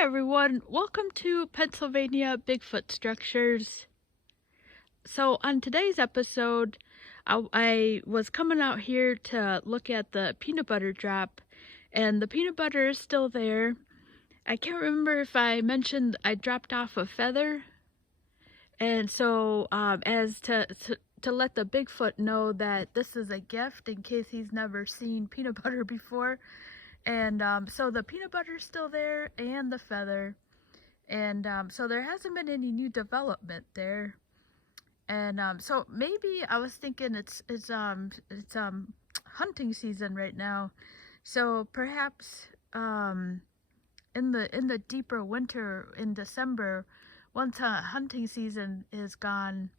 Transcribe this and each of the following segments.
Hi everyone, welcome to Pennsylvania Bigfoot Structures. So on today's episode, I was coming out here to look at the peanut butter drop, and the peanut butter is still there. I can't remember if I mentioned I dropped off a feather, and so as to let the Bigfoot know that this is a gift in case he's never seen peanut butter before. And so the peanut butter is still there and the feather. And so there hasn't been any new development there. And so maybe I was thinking it's hunting season right now. So perhaps in the deeper winter in December, once hunting season is gone,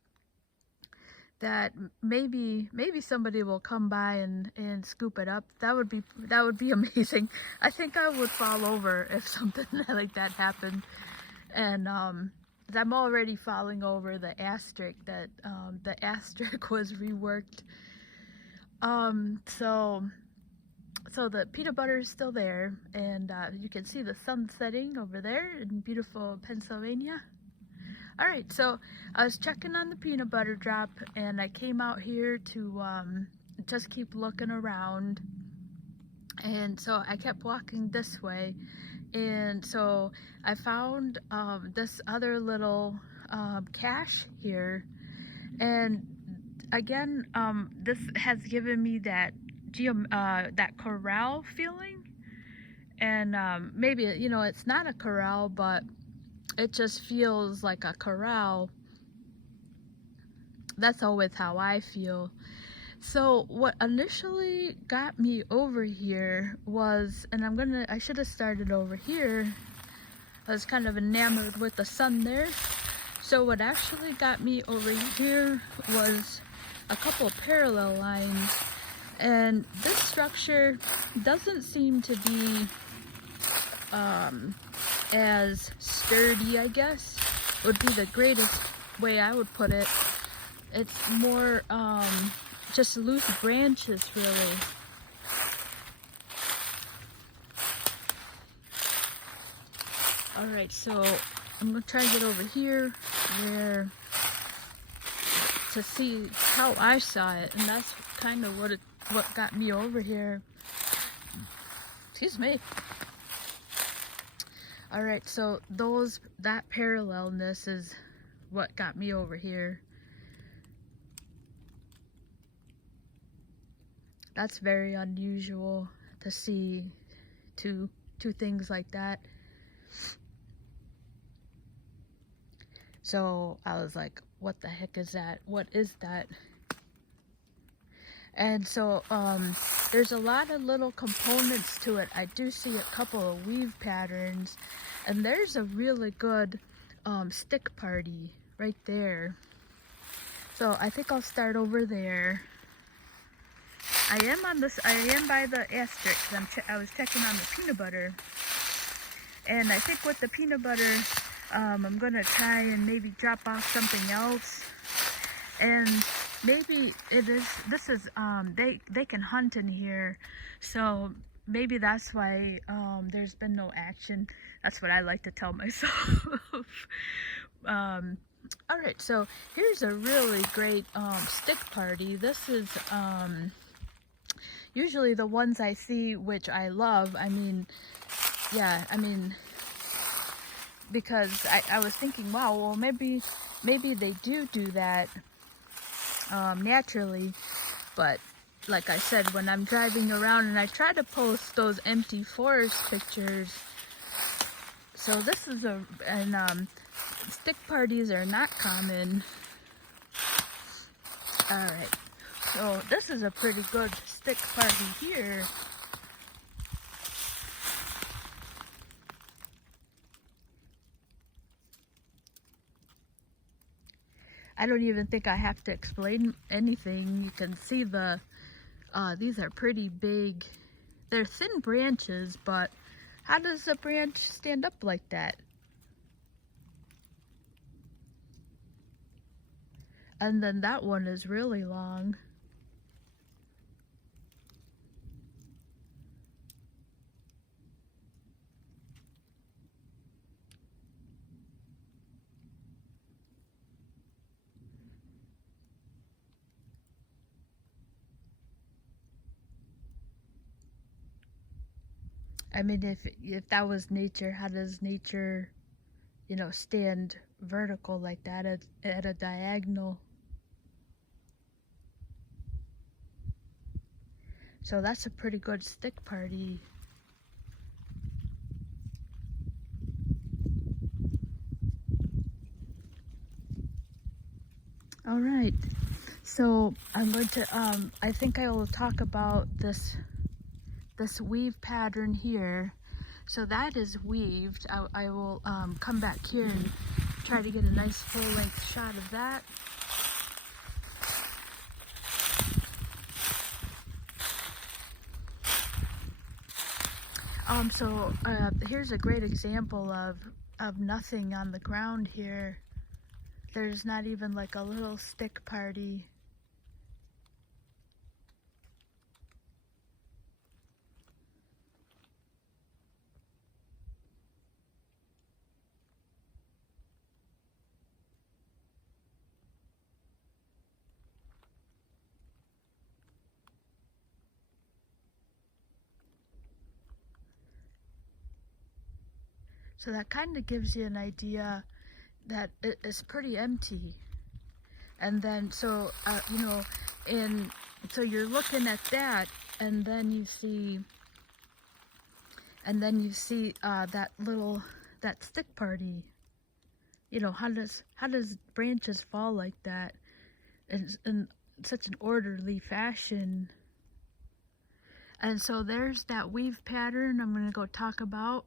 that maybe somebody will come by and scoop it up. That would be amazing. I think I would fall over if something like that happened. And I'm already falling over the asterisk that the asterisk was reworked. So the peanut butter is still there, and you can see the sun setting over there in beautiful Pennsylvania. Alright, so I was checking on the peanut butter drop, and I came out here to just keep looking around. And so I kept walking this way, and so I found this other little cache here. And again, this has given me that that corral feeling. And maybe, it's not a corral, but it just feels like a corral. That's always how I feel. So what initially got me over here was, and I should have started over here. I was kind of enamored with the sun there. So what actually got me over here was a couple of parallel lines. And this structure doesn't seem to be as sturdy, I guess, would be the greatest way I would put it. It's more just loose branches, really. Alright, so I'm gonna try to get over here to see how I saw it, and that's kind of what got me over here. Excuse me. Alright, so that parallelness is what got me over here. That's very unusual to see two things like that. So I was like, what the heck is that? What is that? And so there's a lot of little components to it. I do see a couple of weave patterns, and there's a really good stick party right there. So I think I'll start over there. I am by the asterisk. I was checking on the peanut butter, and I think with the peanut butter, I'm gonna try and maybe drop off something else. And maybe they can hunt in here, so maybe that's why there's been no action. That's what I like to tell myself. Alright, so here's a really great stick party. This is usually the ones I see, which I love. Because I was thinking, wow, well maybe they do that naturally. But like I said, when I'm driving around, and I try to post those empty forest pictures, so this is stick parties are not common. Alright, so this is a pretty good stick party here. I don't even think I have to explain anything. You can see these are pretty big. They're thin branches, but how does a branch stand up like that? And then that one is really long. I mean, if that was nature, how does nature, you know, stand vertical like that at a diagonal? So that's a pretty good stick party. All right, so I'm going to, I think I will talk about this weave pattern here. So that is weaved. I will come back here and try to get a nice full-length shot of that. So here's a great example of nothing on the ground here. There's not even like a little stick party. So that kind of gives you an idea that it's pretty empty. And then, so, you know, so you're looking at that, and then you see that stick party. You know, how does branches fall like that in such an orderly fashion? And so there's that weave pattern I'm going to go talk about.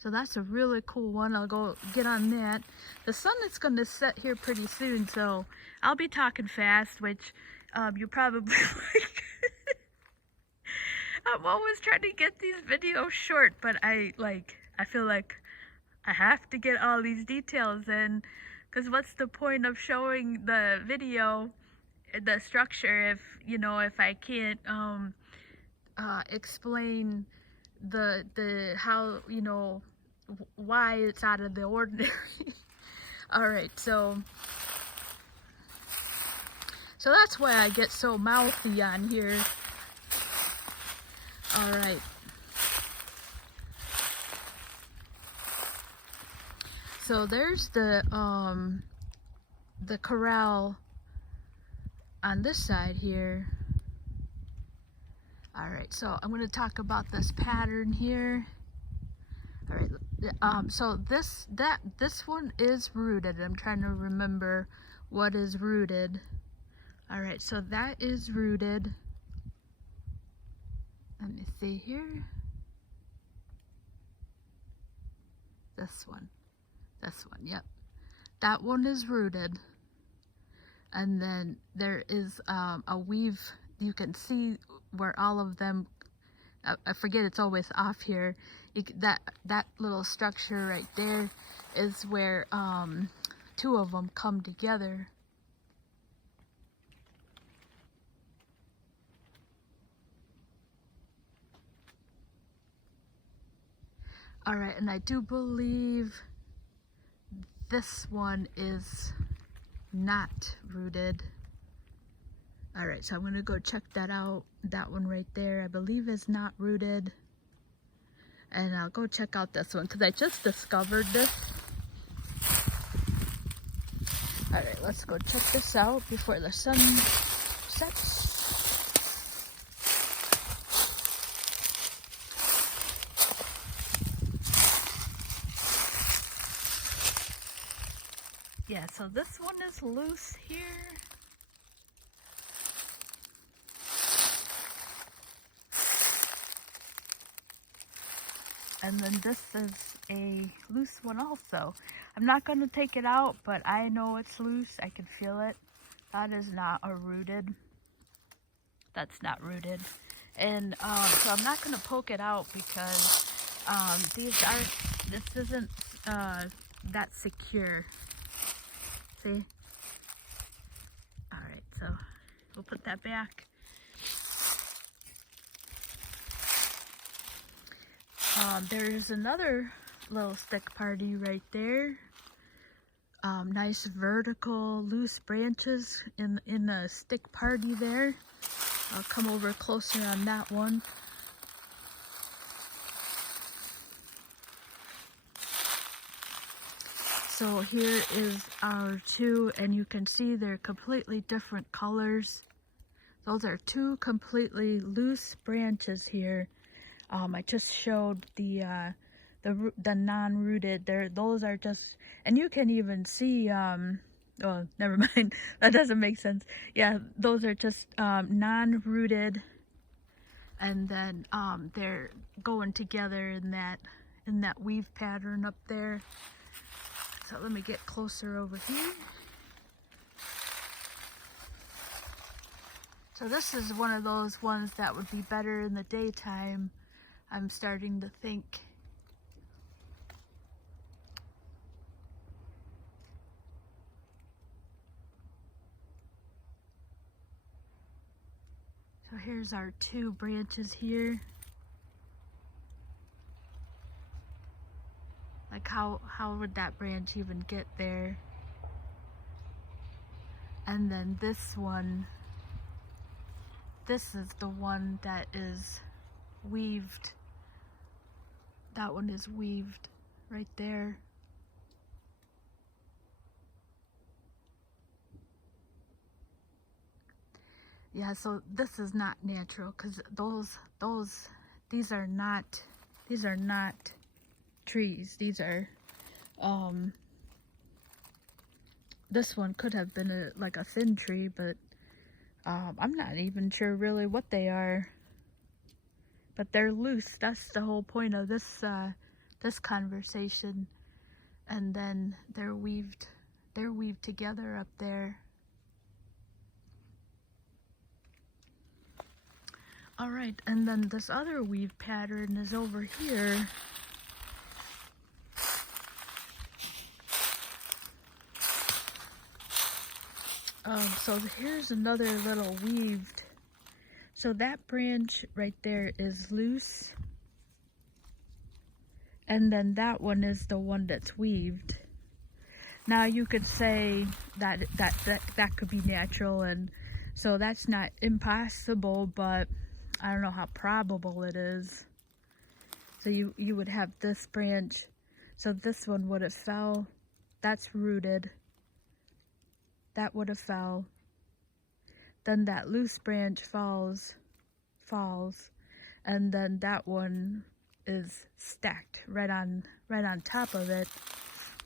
So that's a really cool one. I'll go get on that. The sun is going to set here pretty soon, so I'll be talking fast, which you probably like. I'm always trying to get these videos short, but I feel like I have to get all these details in, because what's the point of showing the video, the structure, if, you know, if I can't explain the how, you know, why it's out of the ordinary. All right, so that's why I get so mouthy on here. All right, so there's the corral on this side here. All right, so I'm going to talk about this pattern here. All right, so this one is rooted. I'm trying to remember what is rooted. All right, so that is rooted. Let me see here. This one, yep. That one is rooted. And then there is a weave. You can see where all of them, I forget, it's always off here. That little structure right there is where two of them come together. All right, and I do believe this one is not rooted. All right, so I'm gonna go check that out. That one right there, I believe is not rooted. And I'll go check out this one because I just discovered this. All right, let's go check this out before the sun sets. Yeah, so this one is loose here. And then this is a loose one also. I'm not going to take it out, but I know it's loose. I can feel it. That is not a rooted. That's not rooted. And so I'm not going to poke it out because this isn't that secure. See? All right, so we'll put that back. There's another little stick party right there. Nice vertical loose branches in a stick party there. I'll come over closer on that one. So here is our two, and you can see they're completely different colors. Those are two completely loose branches here. I just showed the non-rooted. Those are just, and you can even see. Oh, never mind. That doesn't make sense. Yeah, those are just non-rooted, and then they're going together in that weave pattern up there. So let me get closer over here. So this is one of those ones that would be better in the daytime, I'm starting to think. So here's our two branches here. Like how would that branch even get there? And then this one, this is the one that is weaved. That one is weaved right there. Yeah, so this is not natural, because these are not trees. These are this one could have been like a thin tree, but I'm not even sure really what they are. But they're loose. That's the whole point of this this conversation. And then they're weaved together up there. All right, and then this other weave pattern is over here. So here's another little weaved. So that branch right there is loose. And then that one is the one that's weaved. Now you could say that could be natural, and so that's not impossible, but I don't know how probable it is. So you would have this branch. So this one would have fell. That's rooted. That would have fell. Then that loose branch falls, and then that one is stacked right on top of it,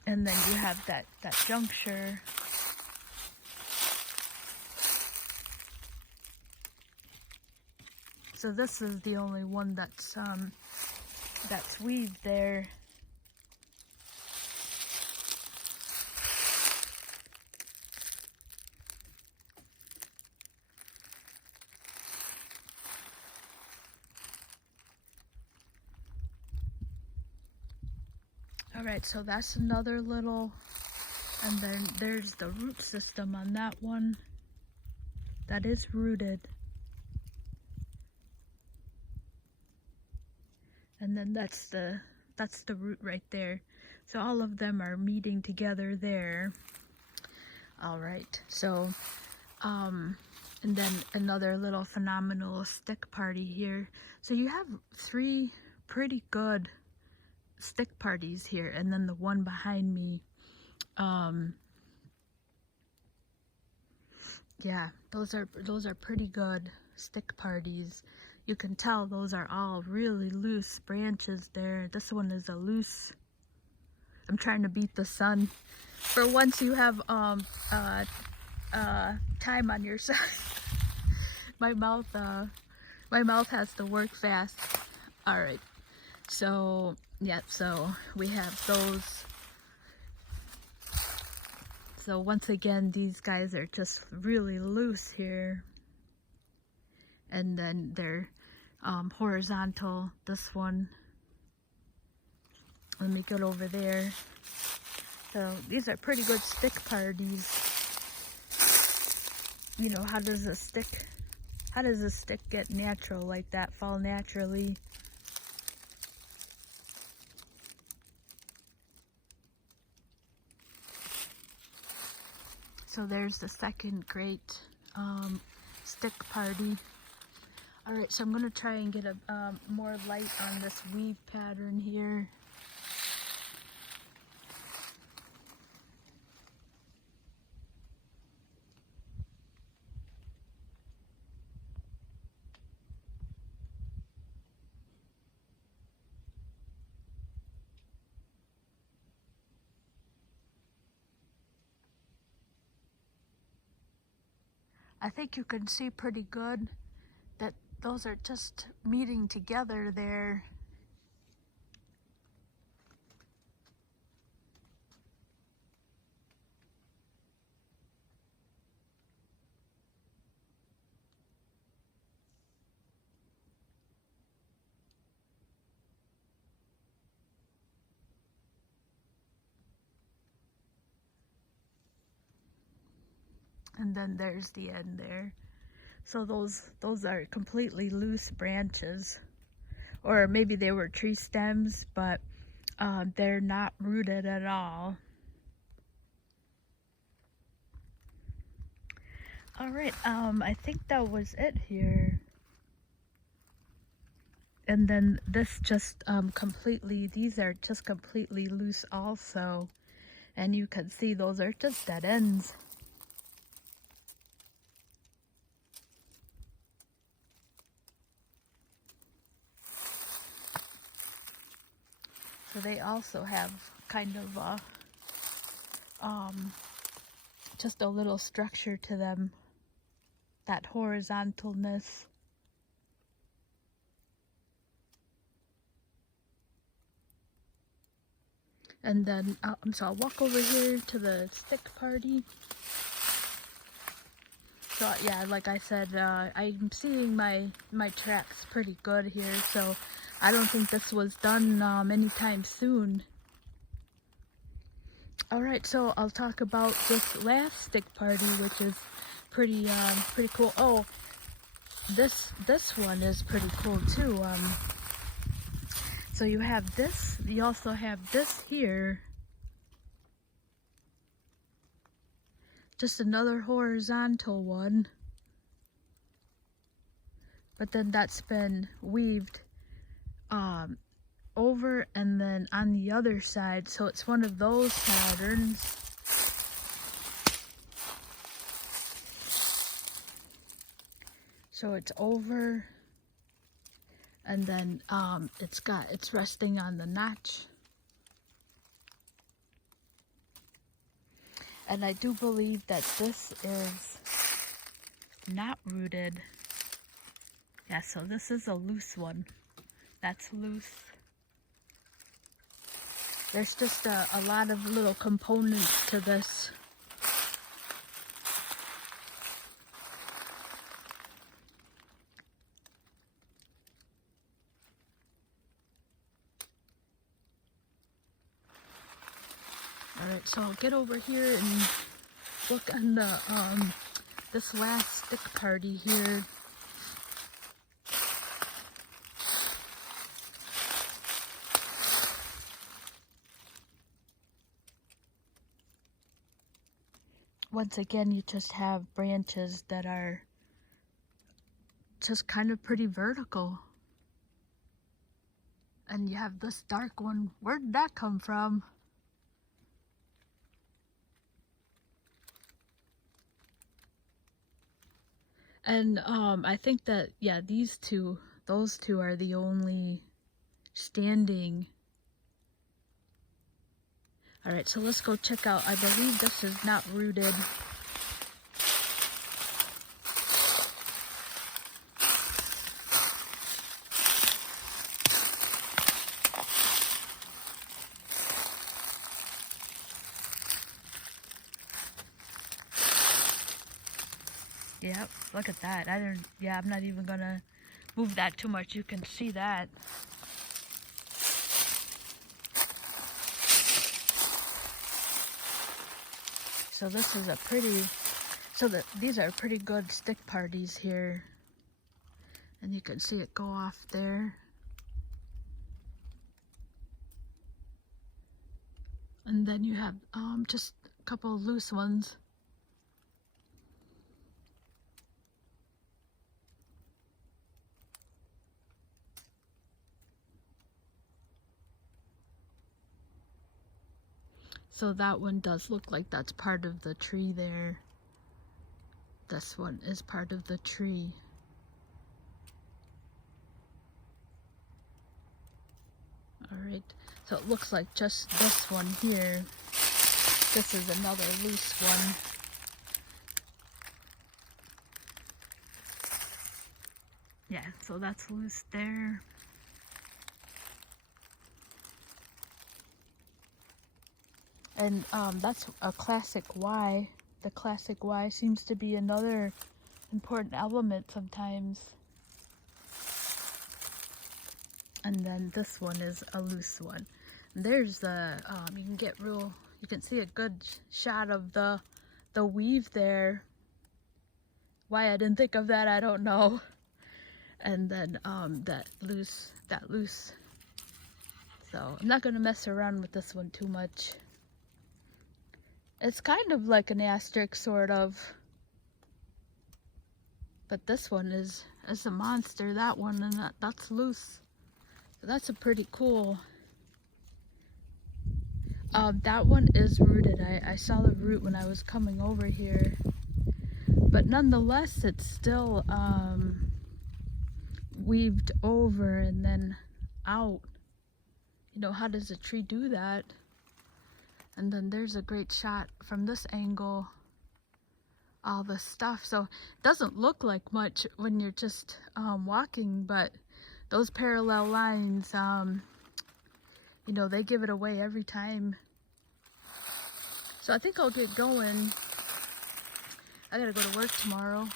and then you have that juncture. So this is the only one that's weaved there. Alright, so that's another little, and then there's the root system on that one. That is rooted. And then that's the root right there. So all of them are meeting together there. Alright, so and then another little phenomenal stick party here. So you have 3 pretty good stick parties here, and then the one behind me, yeah, those are pretty good stick parties. You can tell those are all really loose branches there. This one is a loose. I'm trying to beat the sun. For once you have time on your side. My mouth has to work fast. All right. So, yeah, so we have those. So once again, these guys are just really loose here. And then they're horizontal, this one. Let me get over there. So these are pretty good stick parties. You know, how does a stick get natural like that, fall naturally? So there's the second great stick party. Alright, so I'm going to try and get a more light on this weave pattern here. I think you can see pretty good that those are just meeting together there. And then there's the end there. So those are completely loose branches, or maybe they were tree stems, but they're not rooted at all. All right, I think that was it here. And then this just these are just completely loose also. And you can see those are just dead ends. So they also have kind of just a little structure to them, that horizontalness. And then, so I'll walk over here to the stick party. So yeah, like I said, I'm seeing my tracks pretty good here, so I don't think this was done anytime soon. Alright, so I'll talk about this last stick party, which is pretty cool. Oh, this one is pretty cool too. So you have this, you also have this here. Just another horizontal one. But then that's been weaved over and then on the other side. So it's one of those patterns. So it's over and then it's resting on the notch. And I do believe that this is not rooted. Yeah, so this is a loose one. That's loose. There's just a lot of little components to this. Alright, so I'll get over here and look on the this last stick party here. Once again, you just have branches that are just kind of pretty vertical. And you have this dark one. Where did that come from? And I think that, yeah, those two are the only standing. Alright, so let's go check out. I believe this is not rooted. Yep, look at that. I'm not even gonna move that too much. You can see that. So this is these are pretty good stick parties here. And you can see it go off there. And then you have just a couple of loose ones. So that one does look like that's part of the tree there. This one is part of the tree. Alright, so it looks like just this one here. This is another loose one. Yeah, so that's loose there. And that's a classic Y. The classic Y seems to be another important element sometimes. And then this one is a loose one. And there's the, you can see a good shot of the weave there. Why I didn't think of that, I don't know. And then that loose. So I'm not gonna mess around with this one too much. It's kind of like an asterisk, sort of. But this one is a monster, that one, and that's loose. So that's a pretty cool. That one is rooted. I saw the root when I was coming over here. But nonetheless, it's still weaved over and then out. You know, how does a tree do that? And then there's a great shot from this angle, all the stuff. So it doesn't look like much when you're just walking, but those parallel lines, you know, they give it away every time. So I think I'll get going. I gotta go to work tomorrow.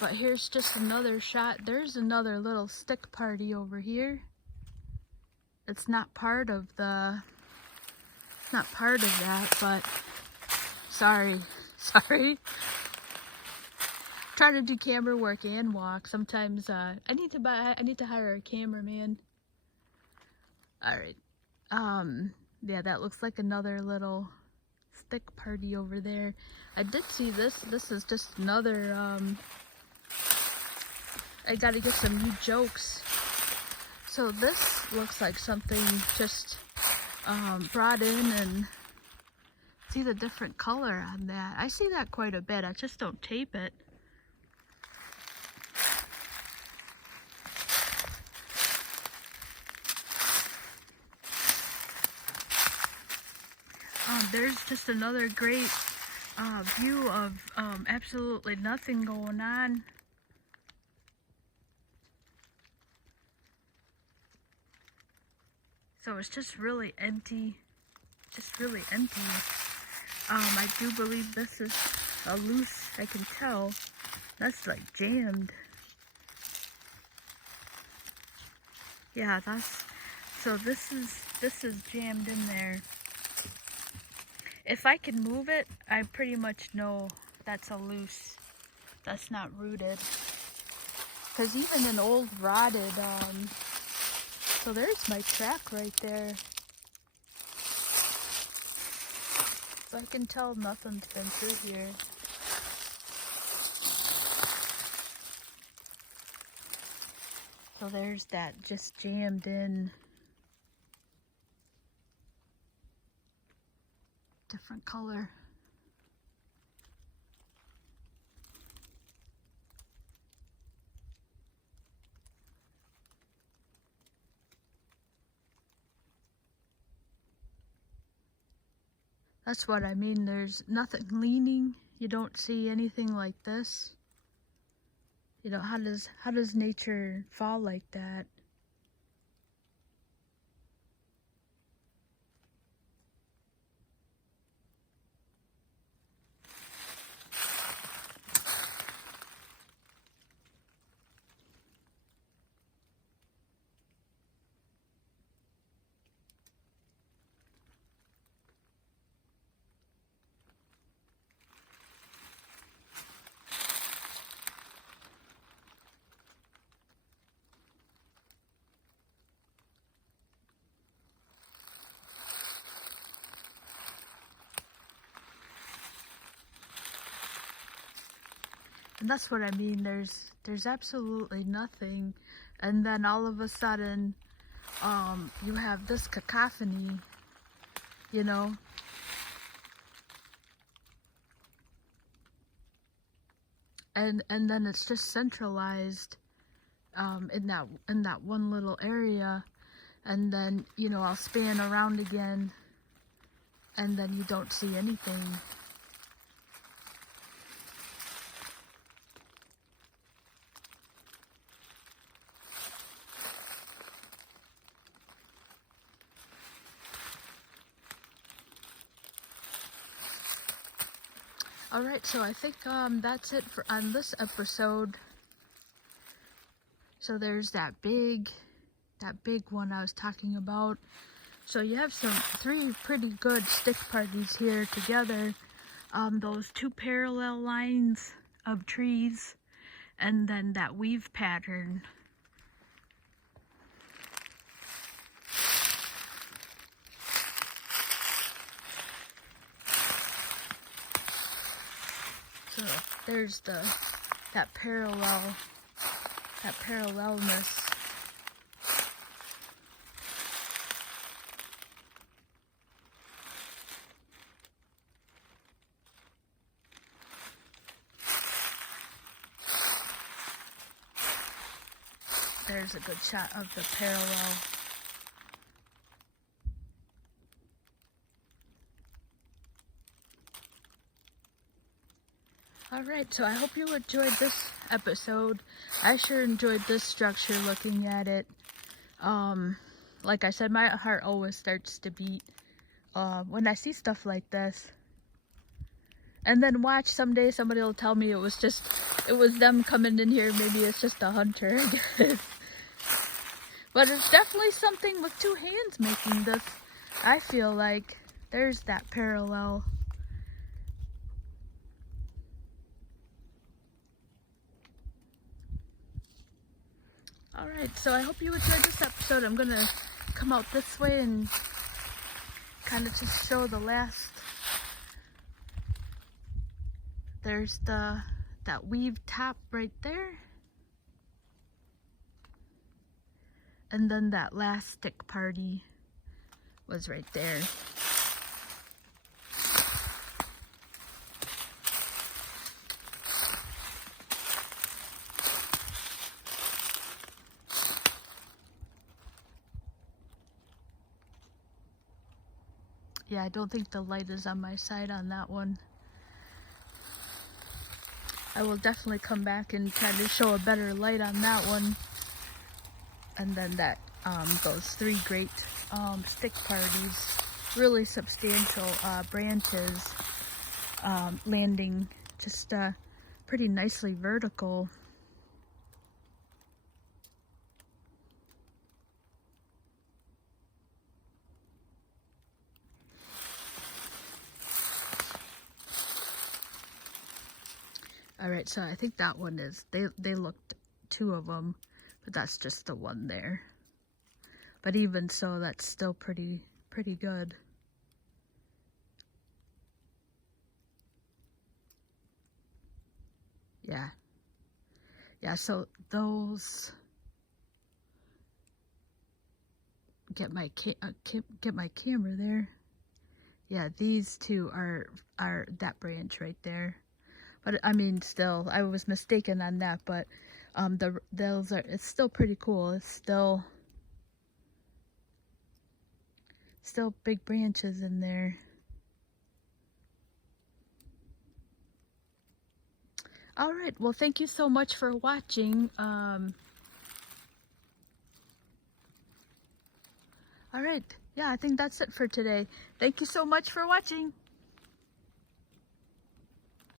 But here's just another shot. There's another little stick party over here. It's not part of that, but sorry. Trying to do camera work and walk. Sometimes I need to hire a cameraman. All right. Yeah, that looks like another little stick party over there. I did see this. This is just another I gotta get some new jokes. So this looks like something just brought in, and see the different color on that. I see that quite a bit. I just don't tape it. There's just another great view of absolutely nothing going on. So it's just really empty. I do believe this is a loose, I can tell. That's like jammed. Yeah, so this is jammed in there. If I can move it, I pretty much know that's a loose. That's not rooted. Because even an old rotted, so there's my track right there. So I can tell nothing's been through here. So there's that just jammed in. Different color. That's what I mean. There's nothing leaning. You don't see anything like this. You know, how does nature fall like that? And that's what I mean. There's absolutely nothing, and then all of a sudden, you have this cacophony. you know. And then it's just centralized in that one little area, and then, you know, I'll span around again, and then you don't see anything. Alright, so I think that's it on this episode. So there's that big one I was talking about. So you have three pretty good stick parties here together. Those two parallel lines of trees, and then that weave pattern. So there's that parallelness. There's a good shot of the parallel. Alright, so I hope you enjoyed this episode. I sure enjoyed this structure, looking at it. Like I said, my heart always starts to beat when I see stuff like this. And then watch, someday somebody will tell me it was them coming in here. Maybe it's just a hunter, I guess. But it's definitely something with two hands making this. I feel like there's that parallel. Alright, so I hope you enjoyed this episode. I'm gonna come out this way and kind of just show the last. There's that weave top right there. And then that last stick party was right there. Yeah, I don't think the light is on my side on that one. I will definitely come back and try to show a better light on that one. And then that those three great stick parties, really substantial branches, landing just pretty nicely vertical. Alright, so I think that one is, they looked two of them, but that's just the one there. But even so, that's still pretty good. Yeah. Yeah, so those, get my camera there. Yeah, these two are that branch right there. But I mean, still, I was mistaken on that, but it's still pretty cool. It's still big branches in there. All right, well, thank you so much for watching. All right, yeah, I think that's it for today. Thank you so much for watching.